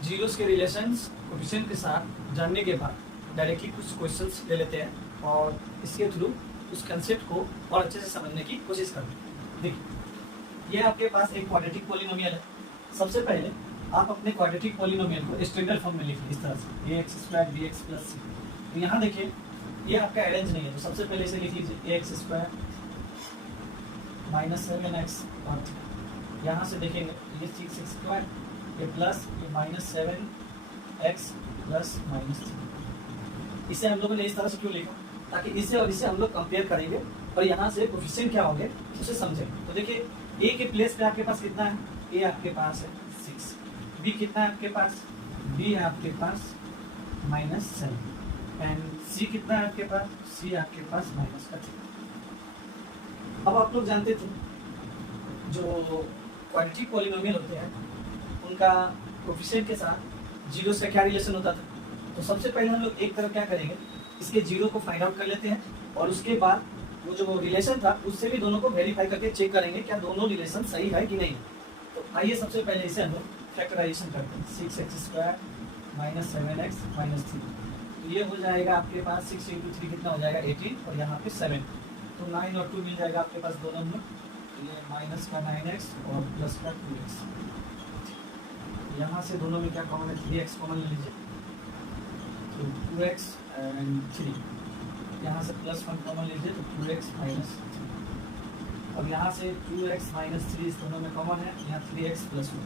Zeros के relations coefficient के साथ जानने के बाद डायरेक्टली कुछ क्वेश्चंस ले लेते हैं और इसके थ्रू उस कंसेप्ट को और अच्छे से समझने की कोशिश करते हैं। देखिए, ये आपके पास एक क्वाड्रेटिक पॉलिनोमियल है। सबसे पहले आप अपने क्वाड्रेटिक पॉलिनोमियल को स्टैंडर्ड फॉर्म में लिखिए इस तरह से ax² bx + c। तो यहाँ देखिए, ये आपका अरेंज नहीं है, तो सबसे पहले इसे लिख लीजिए ax² - 7x और यहाँ से देखेंगे ये 6x², ये प्लस ये -7x + -3। इसे हम लोगों ने इस तरह से क्यों लिखा, ताकि इसे और इसे हम लोग कंपेयर करेंगे और यहाँ से कोफिशिएंट क्या होंगे उसे समझेंगे। तो देखिए, a के प्लेस पे आपके पास कितना है, a आपके पास है 6, b कितना है आपके पास, b है आपके पास -7 एंड c कितना है आपके पास, c आपके पास -3। अब आप लोग जानते थे जो क्वाड्रेटिक पॉलिनोमियल होते हैं उनका कोफिशिएंट के साथ जीरोस का क्या रिलेशन होता था। तो सबसे पहले हम लोग एक तरफ क्या करेंगे, इसके जीरो को फाइंड आउट कर लेते हैं और उसके बाद वो जो रिलेशन था उससे भी दोनों को वेरीफाई करके चेक करेंगे क्या दोनों रिलेशन सही है कि नहीं। तो आइए सबसे पहले इसे हम लोग फैक्टराइजेशन करते हैं। 6x² - 7x - 3, तो ये हो जाएगा आपके पास 6 × 3 कितना हो जाएगा 18 और यहाँ पे 7, तो 9 और 2 मिल जाएगा आपके पास दोनों में। ये माइनस का 9x और प्लस का 2x। यहाँ से दोनों में क्या कॉमन है, 3x कॉमन ले लीजिए, तो 2x एंड 3। यहाँ से +1 कॉमन लीजिए तो 2x - 3। अब यहाँ से 2x - 3 इस दोनों में कॉमन है, यहाँ 3x + 1।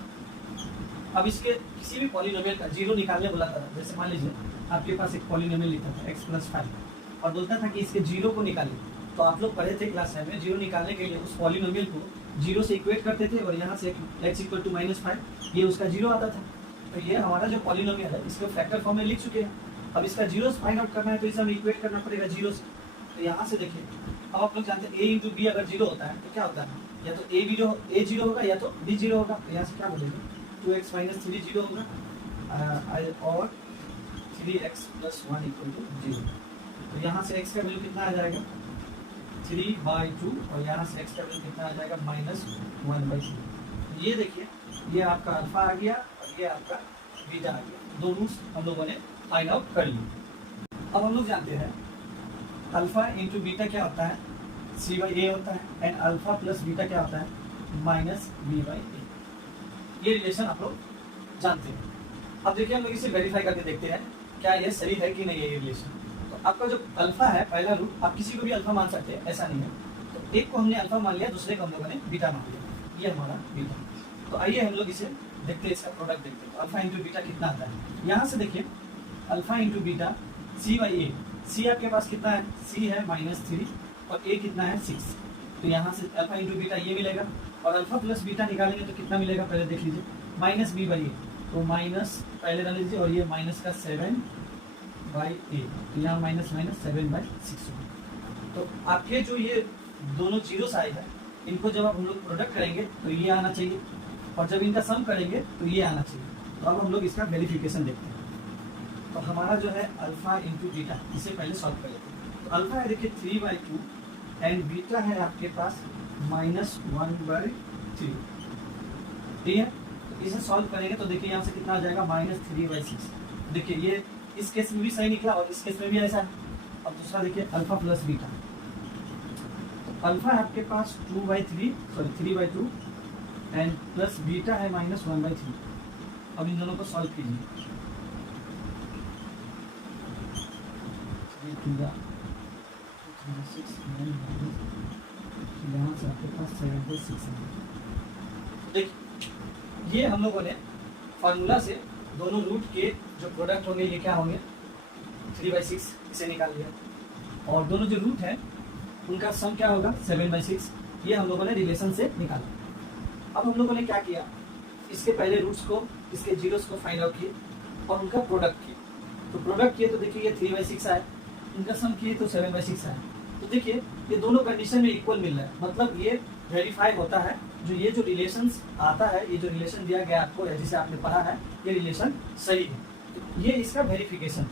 अब इसके किसी भी पॉलिनोमियल का जीरो निकालने बोला था, जैसे मान लीजिए आपके पास एक पॉलिनोमियल लिखा था x + 5 और बोलता था कि इसके जीरो को निकालिए। तो आप लोग पढ़े थे क्लास में, जीरो निकालने के लिए उस पॉलिनोमियल को जीरो से इक्वेट करते थे और यहाँ से x = -5 ये उसका जीरो आता था। तो ये हमारा जो पॉलिनोमियल है इसको फैक्टर फॉर्म में लिख चुके हैं। अब इसका जीरो फाइंड आउट करना है तो इसे हमें इक्वेट करना पड़ेगा जीरो से। तो यहाँ से देखिए, अब आप लोग जानते हैं a × b अगर जीरो होता है तो क्या होता है, या तो a जीरो होगा या तो b जीरो होगा। तो यहाँ से क्या बोलेंगे, 2x - 3 जीरो होगा और 3x + 1 = 0। तो यहाँ से x का वैल्यू कितना आ जाएगा 3/2 और यहाँ से x का वैल्यू कितना आ जाएगा -1/2। ये देखिए, ये आपका अल्फा आ गया और ये आपका बीटा आ गया। दो रूट्स हम लोगों ने फाइंड आउट कर लिए। अब हम लोग जानते हैं अल्फा × बीटा क्या होता है, c/a होता है एंड अल्फा + बीटा क्या होता है -b/a। ये रिलेशन आप लोग जानते हैं। अब देखिए, हम लोग इसे वेरीफाई करके देखते हैं क्या ये सही है कि नहीं है ये रिलेशन। तो आपका जो अल्फा है पहला रूट, आप किसी को भी अल्फा मान सकते हैं, ऐसा नहीं है। तो एक को हमने अल्फा मान लिया, दूसरे को हम लोगों ने बीटा मान लिया, ये हमारा बीटा। तो आइए हम लोग इसे देखते हैं, इसका प्रोडक्ट देखते हैं। अल्फा × बीटा कितना आता है, यहाँ से देखिए अल्फा × बीटा c/a। c आपके पास कितना है, c है -3 और a कितना है 6। तो यहाँ से अल्फा × बीटा ये मिलेगा और अल्फा + बीटा निकालेंगे तो कितना मिलेगा पहले देख लीजिए, -b/a। तो माइनस पहले डाल लीजिए और ये -7/a, तो यहाँ -7/6। तो आपके जो ये दोनों जीरोस आए हैं इनको जब आप हम लोग प्रोडक्ट करेंगे तो ये आना चाहिए और जब इनका सम करेंगे तो ये आना चाहिए। तो अब हम लोग इसका वेरिफिकेशन देखते हैं। तो हमारा जो है अल्फा × बीटा, इसे पहले सॉल्व कर लेते हैं। तो अल्फा है देखिए 3/2 एंड बीटा है आपके पास -1/3, ठीक है। तो इसे सॉल्व करेंगे तो देखिए यहाँ से कितना आ जाएगा -3/6। देखिए ये इस केस में भी सही निकला और इस केस में भी ऐसा है। अब दूसरा देखिए अल्फा + बीटा, तो अल्फा है आपके पास 3/2 एंड प्लस बीटा है -1/3। अब इन दोनों को सॉल्व कीजिए, यहाँ से आपके पास 7/6 है। देखिए, ये हम लोगों ने फार्मूला से दोनों रूट के जो प्रोडक्ट होंगे ये क्या होंगे 3/6, इसे निकाल लिया और दोनों जो रूट है उनका सम क्या होगा 7/6। ये हम लोगों ने रिलेशन से निकाला। अब हम लोगों ने क्या किया, इसके पहले रूट्स को, इसके जीरोस को फाइंड आउट किए और उनका प्रोडक्ट किए। तो प्रोडक्ट किए तो देखिए ये 3/6 आया, उनका सम किए तो 7/6 आया। तो देखिए ये दोनों कंडीशन में इक्वल मिल रहा है, मतलब ये वेरीफाई होता है। जो ये जो रिलेशंस आता है, ये जो रिलेशन दिया गया आपको या जिसे आपने पढ़ा है, ये रिलेशन सही है। तो ये इसका वेरिफिकेशन।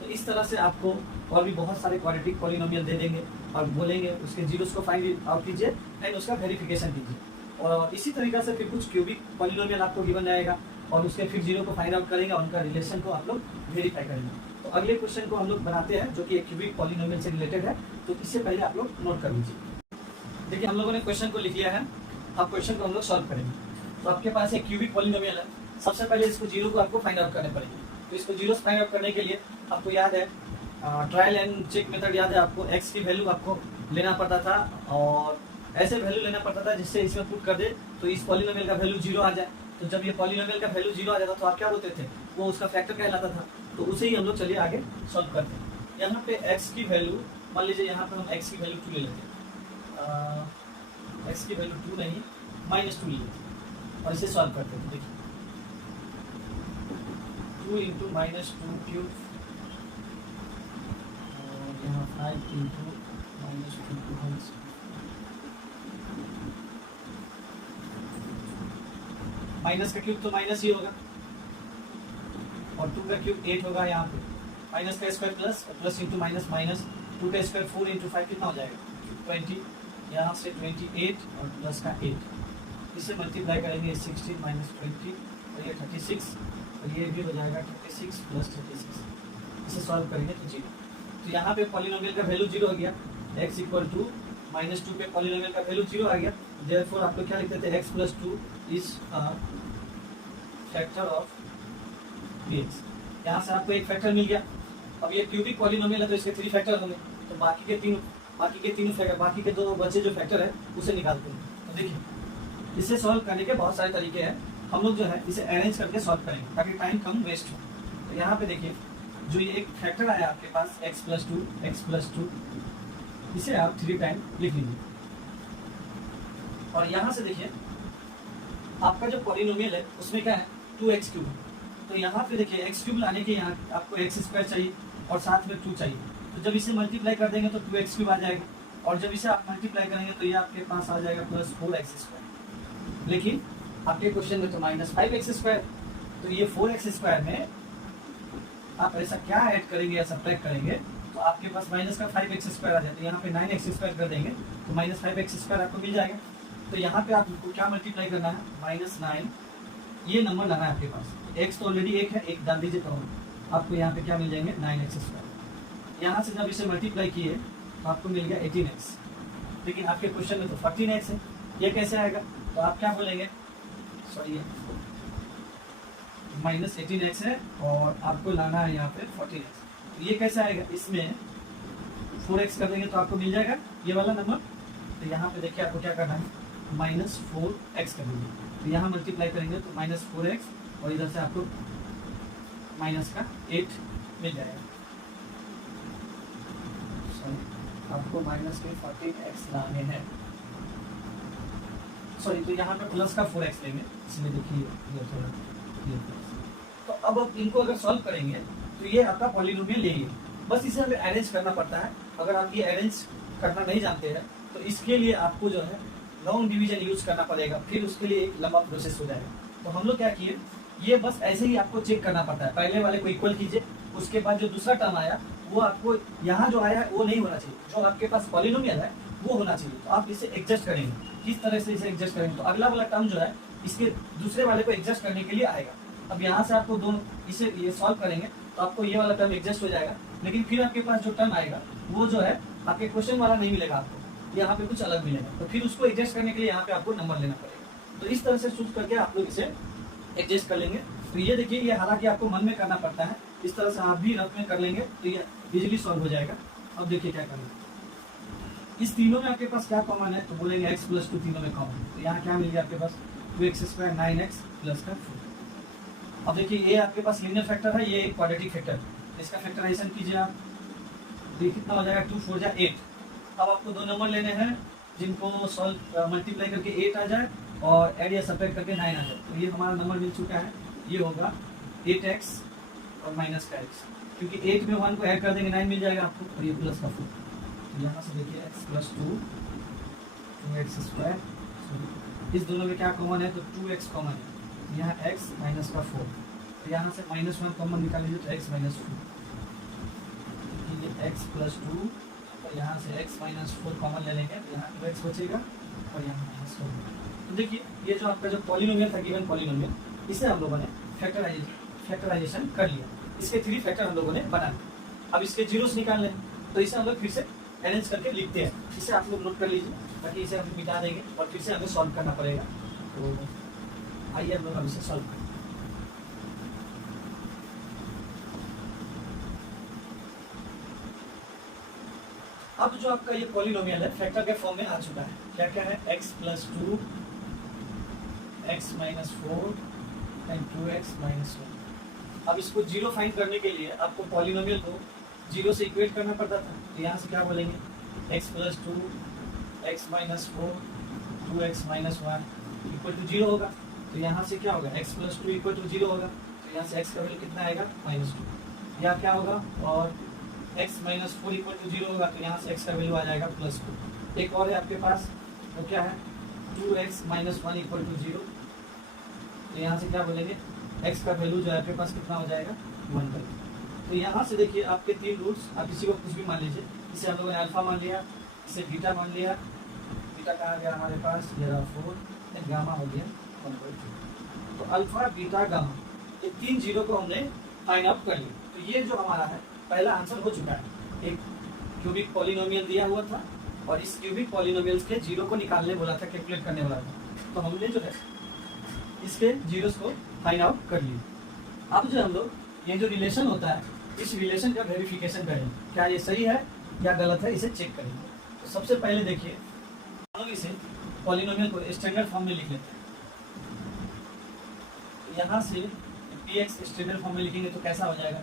तो इस तरह से आपको और भी बहुत सारे क्वाड्रेटिक पॉलिनोमियल दे देंगे और बोलेंगे उसके जीरोस को फाइंड आउट कीजिए एंड उसका वेरिफिकेशन कीजिए। और इसी तरीका से फिर कुछ क्यूबिक पॉलिनोमियल आपको गिवन रहेगा और उसके फिर जीरो को फाइंड आउट करेंगे और उनका रिलेशन को आप लोग वेरीफाई करेंगे। तो अगले क्वेश्चन को हम लोग बनाते हैं जो कि एक क्यूबिक पॉलिनोमियल से रिलेटेड है। तो इससे पहले आप लोग नोट कर लीजिए। देखिए हम लोगों ने क्वेश्चन को लिख लिया है, अब क्वेश्चन को हम लोग सॉल्व करेंगे। तो आपके पास एक क्यूबिक पॉलिनोमियल है, सबसे पहले इसको जीरो को आपको फाइंड आउट करने पड़ेगी। तो इसको जीरो फाइंड आउट करने के लिए आपको याद है ट्रायल एंड चेक मेथड याद है आपको, एक्स की वैल्यू आपको लेना पड़ता था और ऐसे वैल्यू लेना पड़ता था जिससे इसमें पुट कर दे तो इस पॉलिनोमियल का वैल्यू जीरो आ जाए। तो जब ये पॉलिनोमियल का वैल्यू जीरो आ जाता तो आप क्या बोलते थे, वो उसका फैक्टर कहलाता था। तो उसे ही हम लोग चलिए आगे सॉल्व करते हैं। यहाँ पे x की वैल्यू मान लीजिए, यहाँ पे हम x की वैल्यू 2 ले लेते हैं, x की वैल्यू 2 नहीं -2 ले लेते हैं और इसे सॉल्व करते हैं। देखिए 2 इंटू -2 क्यूब और यहाँ 5 इंटू -2 माइनस का क्यूब तो माइनस ही होगा और 2 का क्यूब 8 होगा। यहाँ पे माइनस का square plus, plus into minus minus, 2 का स्क्वायर 4 इंटू 5 कितना हो जाएगा 20, यहाँ से 28 और प्लस का 8, इसे मल्टीप्लाई करेंगे 16 माइनस 20 और ये 36 और ये भी हो जाएगा 36 प्लस 36, इसे सॉल्व करेंगे तो जीरो। तो यहाँ पे पॉलिनोमियल का वैल्यू जीरो हो गया, x इक्वल टू -2 पे पॉलिनोमियल का वैल्यू जीरो आ गया। देयरफॉर आप लोग क्या लिखते थे, x plus 2 is factor of x। यहाँ से आपको एक फैक्टर मिल गया। अब ये क्यूबिक पॉलिनोमियल है तो इसके 3 फैक्टर होंगे, तो बाकी के तीनों फैक्टर, बाकी के 2 बचे जो फैक्टर है उसे निकालते हैं। तो देखिए इसे सॉल्व करने के बहुत सारे तरीके हैं, हम लोग जो है इसे अरेंज करके सॉल्व करेंगे ताकि टाइम कम वेस्ट हो। तो यहाँ पे देखिए जो ये एक फैक्टर आया आपके पास x प्लस 2, इसे आप 3 टाइम लिख लीजिए। और यहाँ से देखिए आपका जो पॉलिनोमियल है उसमें क्या है 2x क्यूब। तो यहाँ पे देखिए x क्यूब लाने के यहाँ आपको x स्क्वायर चाहिए और साथ में 2 चाहिए। तो जब इसे मल्टीप्लाई कर देंगे तो 2x क्यूब आ जाएगा और जब इसे आप मल्टीप्लाई करेंगे तो ये आपके पास आ जाएगा प्लस 4x स्क्वायर। लेकिन आपके क्वेश्चन में तो -5x स्क्वायर, तो ये 4x स्क्वायर में आप ऐसा क्या ऐड करेंगे या सब्ट्रैक्ट करेंगे तो आपके पास माइनस का 5x स्क्वायर आ जाता है। यहाँ पे 9x स्क्वायर कर देंगे तो -5x स्क्वायर आपको मिल जाएगा। तो यहाँ पे आपको क्या मल्टीप्लाई करना है -9, ये नंबर लाना है आपके पास। x तो ऑलरेडी 1 है, 1 डाल दीजिए तो आपको यहाँ पे क्या मिल जाएंगे 9x स्क्वायर। यहाँ से जब इसे मल्टीप्लाई किए तो आपको मिल गया 18x, लेकिन आपके क्वेश्चन में तो 14x है, ये कैसे आएगा। तो आप क्या बोलेंगे, सॉरी -18x है और आपको लाना है यहाँ पे 14x, तो ये कैसे आएगा, इसमें 4x कर देंगे तो आपको मिल जाएगा ये वाला नंबर। तो यहाँ पे देखिए आपको क्या करना है -4x कर देंगे, तो यहाँ मल्टीप्लाई करेंगे तो -4x और इधर से आपको माइनस का 8 मिल जाएगा। सॉरी आपको माइनस के 14x लाने हैं, सॉरी तो यहाँ पे प्लस का 4x लेंगे, इसलिए देखिए तो अब इनको अगर सॉल्व करेंगे तो ये आपका पॉलिनोमियल यही है, बस इसे हमें अरेंज करना पड़ता है। अगर आप ये अरेंज करना नहीं जानते हैं तो इसके लिए आपको जो है लॉन्ग डिवीजन यूज करना पड़ेगा, फिर उसके लिए एक लंबा प्रोसेस हो जाएगा। तो हम लोग क्या किए, ये बस ऐसे ही आपको चेक करना पड़ता है, पहले वाले को इक्वल कीजिए, उसके बाद जो दूसरा टर्म आया वो आपको यहाँ जो आया है वो नहीं होना चाहिए, जो आपके पास पॉलिनोमियल है वो होना चाहिए। तो आप इसे एडजस्ट करेंगे, किस तरह से इसे एडजस्ट करेंगे, तो अगला वाला टर्म जो है इसके दूसरे वाले को एडजस्ट करने के लिए आएगा। अब यहाँ से आपको दोनों इसे ये सॉल्व करेंगे तो आपको ये वाला टर्म एडजस्ट हो जाएगा, लेकिन फिर आपके पास जो टर्म आएगा वो जो है आपके क्वेश्चन वाला नहीं मिलेगा, आपको यहाँ पे कुछ अलग मिलेगा। तो फिर उसको एडजस्ट करने के लिए यहाँ पे आपको नंबर लेना पड़ेगा। तो इस तरह से चूज करके आप लोग इसे एडजस्ट कर लेंगे। तो ये देखिए, ये हालांकि आपको मन में करना पड़ता है, इस तरह से आप भी रफ में कर लेंगे तो ये इजीली सॉल्व हो जाएगा। अब देखिए क्या करना है, इस तीनों में आपके पास क्या कॉमन है, तो बोलेंगे x प्लस 2 तीनों में कॉमन। तो यहाँ क्या मिल गया आपके पास 2x स्क्वायर 9x प्लस का 4। अब देखिए ये आपके पास लीनियर फैक्टर है, ये एक क्वाड्रेटिक फैक्टर है, इसका फैक्टराइजेशन कीजिए आप, देखिए कितना हो जाएगा 2 4 8। अब आपको दो नंबर लेने हैं जिनको सॉल्व मल्टीप्लाई करके 8 आ जाए और एड या सब्ट्रैक्ट करके 9 आ जाए। तो ये हमारा नंबर मिल चुका है, ये होगा 8x और माइनस का x, क्योंकि 8 में 1 को ऐड कर देंगे 9 मिल जाएगा आपको, और ये प्लस का 4। तो यहाँ से देखिए x प्लस 2x स्क्वायर, इस दोनों में क्या कॉमन है, तो 2x कॉमन है, यहाँ x माइनस का 4, तो यहाँ से -1 कॉमन निकाल लीजिए तो x माइनस 2, ये x प्लस 2 और यहाँ से x माइनस 4 कॉमन ले लेंगे तो यहाँ 2x बचेगा और यहाँ -4। तो देखिए ये जो आपका जो पॉलिनोमियल था, गिवन पॉलिनोमियल, इसे हम लोगों ने फैक्टराइजेशन कर लिया। इसके 3 फैक्टर हम लोगों ने बना लिया। अब इसके जीरोस निकालने हैं, तो इसे हम लोग फिर से अरेंज करके लिखते हैं। इसे आप लोग नोट कर लीजिए, ताकि इसे हम मिटा देंगे और फिर से हमें सॉल्व करना पड़ेगा। तो आइए हम लोग अब इसे सॉल्व करें। अब जो आपका ये पॉलिनोमियल है फैक्टर के फॉर्म में आ चुका है। क्या क्या है? x + 2 x - 4 and 2x - 1। अब इसको जीरो फाइंड करने के लिए आपको पॉलिनोमियल को जीरो से इक्वेट करना पड़ता था। तो यहाँ से क्या बोलेंगे? x + 2 x - 4 2x - 1 = 0 होगा। तो यहाँ से क्या होगा? x + 2 = 0 होगा। तो यहाँ से x का वैल्यू कितना आएगा? -2। या क्या होगा? और x - 4 = 0 होगा। तो यहाँ से x का वैल्यू आ जाएगा +2। एक और है आपके पास, वो क्या है? 2x - 1 = 0। तो यहाँ से क्या बोलेंगे? x का वैल्यू जो है आपके पास कितना हो जाएगा? 1 कर। तो यहाँ से देखिए आपके 3 रूट्स, आप किसी को कुछ भी मान लीजिए। इसे हम लोगों ने अल्फा मान लिया, इसे बीटा मान लिया। बीटा कहाँ गया हमारे पास? ये रहा 4, एंड गामा हो गया 1/2। तो अल्फा, बीटा, गामा, ये 3 जीरो को हमने फाइंड आउट कर लिया। तो ये जो हमारा है पहला आंसर हो चुका है। एक क्यूबिक पॉलिनोमियल दिया हुआ था और इस क्यूबिक पॉलिनोमियल्स के जीरो को निकालने बोला था, कैलकुलेट करने वाला था। तो हमने जो है इसके जीरोस को फाइंड आउट कर लिया। अब जो हम लोग ये जो रिलेशन होता है, इस रिलेशन का वेरिफिकेशन करेंगे, क्या ये सही है या गलत है, इसे चेक करेंगे। तो सबसे पहले देखिए हम लोग इसे पॉलिनोमियल को स्टैंडर्ड फॉर्म में लिख लेते हैं। यहाँ से px स्टैंडर्ड फॉर्म में लिखेंगे तो कैसा हो जाएगा?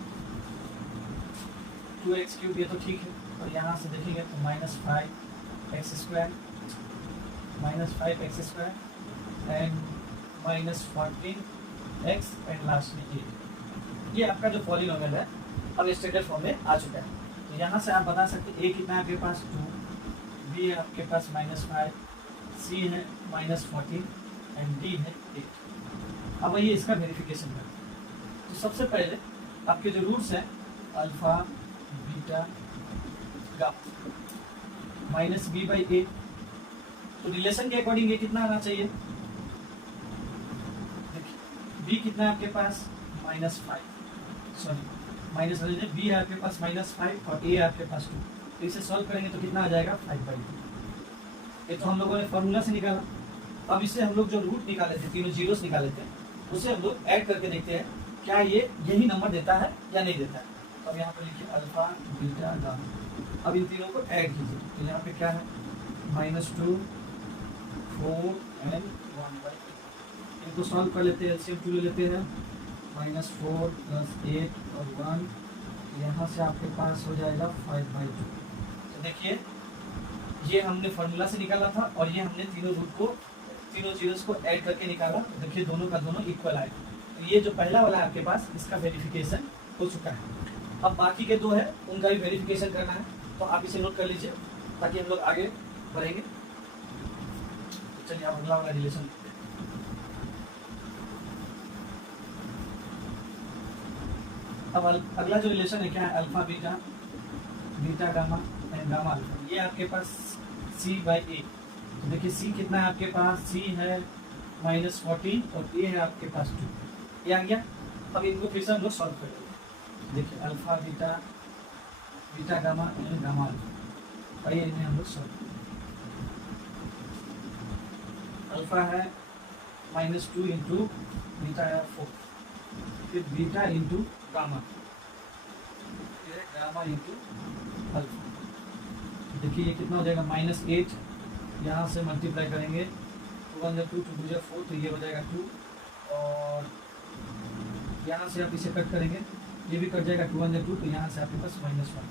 2x3, ये तो ठीक है। और यहाँ से देखेंगे तो -5x² and -14x and last में 8। ये आपका जो पॉलिनोमियल है अब स्टैंडर्ड फॉर्म में आ चुका है। तो यहाँ से आप बता सकते हैं a कितना है आपके पास? 2, b है आपके पास -5, c है -14 एंड d है 8। अब आइए इसका वेरिफिकेशन करते हैं। तो सबसे पहले आपके जो रूट्स हैं अल्फा, बीटा, गामा -b/a, तो रिलेशन के अकॉर्डिंग ये कितना आना चाहिए? देखिए b कितना है आपके पास? -5, सॉरी माइनस b है आपके पास -5 और a है आपके पास 2। तो इसे सॉल्व करेंगे तो कितना आ जाएगा? 5/2। ये तो हम लोगों ने फॉर्मूला से निकाला। अब इसे हम लोग जो रूट निकाले थे, तीनों जीरोस निकाले थे, उसे हम लोग ऐड करके देखते हैं क्या ये यही नंबर देता है या नहीं देता है। तो अब यहाँ पर लिखिए अल्फा, बीटा, गामा। अब इन तीनों को ऐड कीजिए। तो यहाँ पे क्या है? -2 4 एंड 1/8। इनको सॉल्व कर लेते हैं, एलसीएम 2 ले लेते हैं। -4 + 8 और 1, यहाँ से आपके पास हो जाएगा 5/2। तो देखिए ये हमने फार्मूला से निकाला था और ये हमने तीनों रूट को, तीनों जीरोस को ऐड करके निकाला। देखिए दोनों का दोनों इक्वल आए। तो ये जो पहला वाला है आपके पास, इसका वेरिफिकेशन हो चुका है। अब बाकी के 2 है, उनका भी वेरिफिकेशन करना है। तो आप इसे नोट कर लीजिए ताकि हम लोग आगे बढ़ेंगे। तो चलिए आप अगला वाला रिलेशन देखते हैं। अब अगला जो रिलेशन है क्या है? Alpha, beta, beta, gamma and gamma alpha. ये आपके पास c/a। तो देखिए c कितना है आपके पास? c है -14 और a है आपके पास 2। ये आ गया। अब इनको फिर से हम लोग सॉल्व करेंगे। देखिए alpha, beta, beta, gamma and gamma alpha. आइए इन्हें हम लोग सॉल्व करें। अल्फा है -2 इंटू बीटा है 4, फिर बीटा इंटू गामा, फिर गामा इंटू अल्फा। देखिए ये कितना हो जाएगा? -8, यहाँ से मल्टीप्लाई करेंगे 2 × 2 2 × 4, तो ये हो जाएगा 2। और यहाँ से आप इसे कट करेंगे, ये भी कट जाएगा 2 × 2, तो यहाँ से आपके पास -1।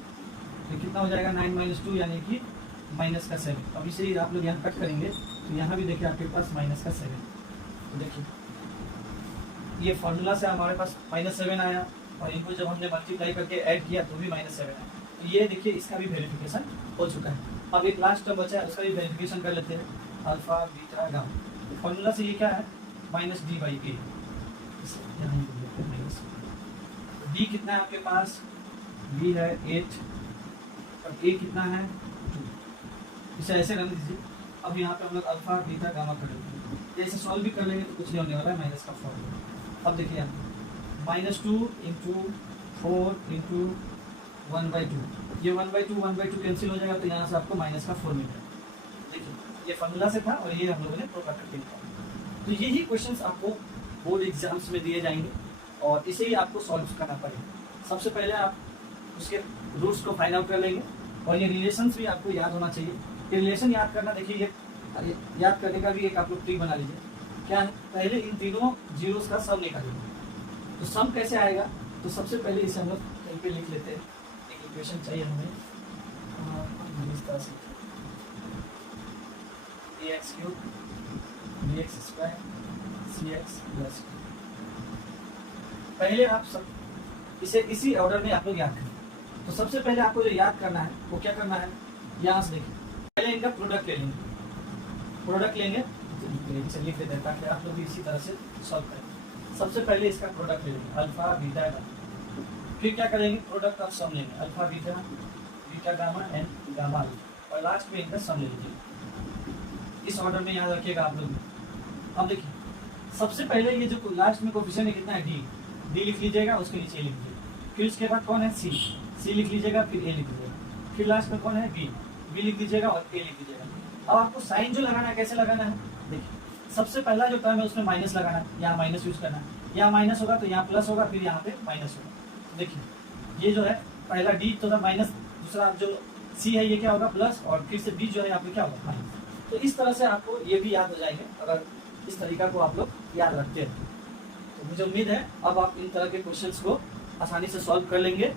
तो कितना हो जाएगा? 9 - 2 यानी कि -7। अब इसे आप लोग यहाँ कट करेंगे तो यहाँ भी देखिए आपके पास -7। तो देखिए ये फार्मूला से हमारे पास -7 आया और इनको जब हमने मल्टीप्लाई करके ऐड किया तो भी -7 आया। तो ये देखिए इसका भी वेरिफिकेशन हो चुका है। अब एक लास्ट टर्म बचा है, उसका भी वेरिफिकेशन कर लेते हैं। Alpha, beta, gamma. फार्मूला से ये क्या है? -d/a। b कितना है आपके पास? b है 8 और a कितना है? 2। इसे ऐसे रहने दीजिए। अब यहाँ पे हम लोग अल्फा, बीटा, गामा कर लेते हैं। ऐसे सॉल्व भी कर लेंगे तो कुछ नहीं होने वाला है, माइनस का फॉर्मूला। अब देखिए आप -2 इंटू 4 इंटू 1/2, ये 1/2 कैंसिल हो जाएगा, तो यहाँ से आपको माइनस का 4 मिल जाएगा। देखिए ये फॉर्मूला से था और ये हम लोगों ने प्रोडक्ट करके लिखा। तो यही क्वेश्चंस आपको बोर्ड एग्जाम्स में दिए जाएंगे और इसे ही आपको सॉल्व करना पड़ेगा। सबसे पहले आप उसके रूट्स को फाइंड आउट कर लेंगे और ये रिलेशंस भी आपको याद होना चाहिए। ये रिलेशन याद करना, देखिए ये याद करने का भी एक आप लोग ट्रिक बना लीजिए। क्या है, पहले इन तीनों जीरोस का सम निकालिए। तो सम कैसे आएगा, तो सबसे पहले इसे हम लोग कहीं पे लिख लेते हैं। एक इक्वेशन चाहिए हमें इस तरह से, ax³ bx² cx प्लस। पहले आप सब इसे इसी ऑर्डर में आप लोग याद करें। तो सबसे पहले आपको जो याद करना है वो क्या करना है, यहाँ से देखिए पहले इनका प्रोडक्ट ले लेंगे। प्रोडक्ट लेंगे, चलिए लिख देते हैं ताकि आप लोग भी इसी तरह से सॉल्व करें। सबसे पहले इसका प्रोडक्ट ले लेंगे, अल्फा बीटा गामा। फिर क्या करेंगे, प्रोडक्ट ऑफ सम लेंगे, alpha beta beta gamma and gamma alpha, और लास्ट में इनका सम ले लीजिए। इस ऑर्डर में याद रखिएगा आप लोग। अब देखिए सबसे पहले ये जो लास्ट में कोफिशिएंट है कितना है, डी लिख लीजिएगा, उसके नीचे लिख लीजिए। फिर उसके बाद कौन है, सी लिख लीजिएगा, फिर ए लिख लीजिएगा। फिर लास्ट में कौन है, बी लिख दीजिएगा और ए लिख दीजिएगा। अब आपको साइन जो लगाना है कैसे लगाना है, देखिए सबसे पहला जो टर्म है उसमें माइनस लगाना है, यहाँ माइनस यूज करना है। यहाँ माइनस होगा तो यहाँ प्लस होगा, फिर यहाँ पे माइनस होगा। देखिए ये जो है पहला डी तो था माइनस, दूसरा जो सी है ये क्या होगा प्लस, और फिर से बी जो है यहाँ पे क्या होगा माइनस। तो इस तरह से आपको ये भी याद हो जाएंगे अगर इस तरीका को आप लोग याद रखते हैं। तो मुझे उम्मीद है अब आप इन तरह के क्वेश्चंस को आसानी से सॉल्व कर लेंगे।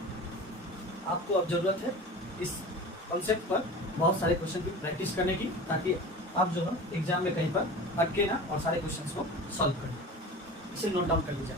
आपको अब जरूरत है इस कॉन्सेप्ट पर बहुत सारे क्वेश्चन की प्रैक्टिस करने की, ताकि आप जो है एग्जाम में कहीं पर अटके ना और सारे क्वेश्चंस को सॉल्व करें। इसे नोट डाउन कर लीजिए।